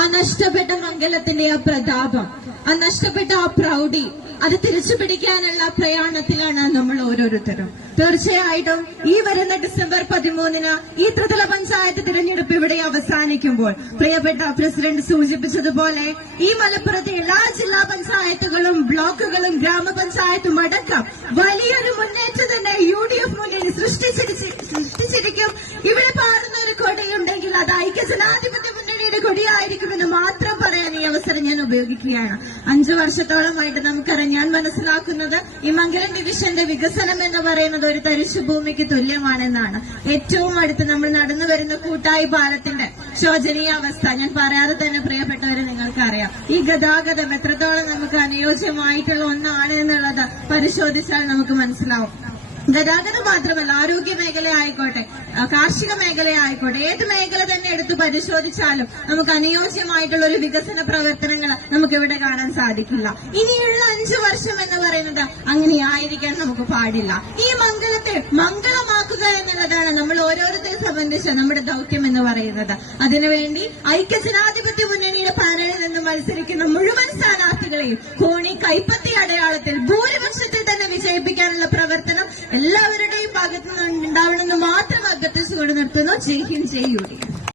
ആ നഷ്ടപ്പെട്ട മംഗലത്തിന്റെ ആ പ്രതാപം ആ നഷ്ടപ്പെട്ട ആ പ്രൗഢി അത് തിരിച്ചു പിടിക്കാനുള്ള പ്രയാണത്തിലാണ് നമ്മൾ ഓരോരുത്തരും. തീർച്ചയായിട്ടും ഈ വരുന്ന ഡിസംബർ പതിമൂന്നിന് ഈ ത്രിതല പഞ്ചായത്ത് തിരഞ്ഞെടുപ്പ് ഇവിടെ അവസാനിക്കുമ്പോൾ പ്രിയപ്പെട്ട പ്രസിഡന്റ് സൂചിപ്പിച്ചതുപോലെ ഈ മലപ്പുറത്തെ എല്ലാ ജില്ലാ പഞ്ചായത്തുകളും ബ്ലോക്കുകളും ഗ്രാമപഞ്ചായത്തും അടക്കം വലിയൊരു മുന്നേറ്റം തന്നെ യു ഡി എഫ് മുന്നിൽ സൃഷ്ടിച്ചിരിക്കും. ഇവിടെ കൊടിയായിരിക്കുമെന്ന് മാത്രം പറയാൻ ഈ അവസരം ഞാൻ ഉപയോഗിക്കുകയാണ്. അഞ്ചു വർഷത്തോളമായിട്ട് നമുക്കറിയാം ഞാൻ മനസ്സിലാക്കുന്നത് ഈ മംഗലം ഡിവിഷന്റെ വികസനം എന്ന് പറയുന്നത് ഒരു തരിശു ഭൂമിക്ക് തുല്യമാണെന്നാണ്. ഏറ്റവും അടുത്ത് നമ്മൾ നടന്നു വരുന്ന കൂട്ടായി പാലത്തിന്റെ ശോചനീയ അവസ്ഥ ഞാൻ പറയാതെ തന്നെ പ്രിയപ്പെട്ടവരെ നിങ്ങൾക്കറിയാം. ഈ ഗതാഗതം എത്രത്തോളം നമുക്ക് അനുയോജ്യമായിട്ടുള്ള ഒന്നാണ് എന്നുള്ളത് പരിശോധിച്ചാൽ നമുക്ക് മനസ്സിലാവും. ഗതാഗതം മാത്രമല്ല ആരോഗ്യ മേഖല കാർഷിക മേഖല ആയിക്കോട്ടെ ഏത് മേഖല തന്നെ എടുത്ത് പരിശോധിച്ചാലും നമുക്ക് അനുയോജ്യമായിട്ടുള്ള ഒരു വികസന പ്രവർത്തനങ്ങൾ നമുക്ക് ഇവിടെ കാണാൻ സാധിക്കില്ല. ഇനിയുള്ള അഞ്ചു വർഷം എന്ന് പറയുന്നത് അങ്ങനെ ആയിരിക്കാൻ നമുക്ക് പാടില്ല. ഈ മംഗളത്തെ മംഗളമാക്കുക എന്നുള്ളതാണ് നമ്മൾ ഓരോരുത്തരെ സംബന്ധിച്ച് നമ്മുടെ ദൗത്യം എന്ന് പറയുന്നത്. അതിനുവേണ്ടി ഐക്യ ജനാധിപത്യ മുന്നണിയുടെ പാനലിൽ നിന്ന് മത്സരിക്കുന്ന മുഴുവൻ സ്ഥാനാർത്ഥികളെയും കോണി കൈപ്പത്തി അടയാളത്തിൽ ഭൂരിപക്ഷത്തിൽ 只能警惕这有点。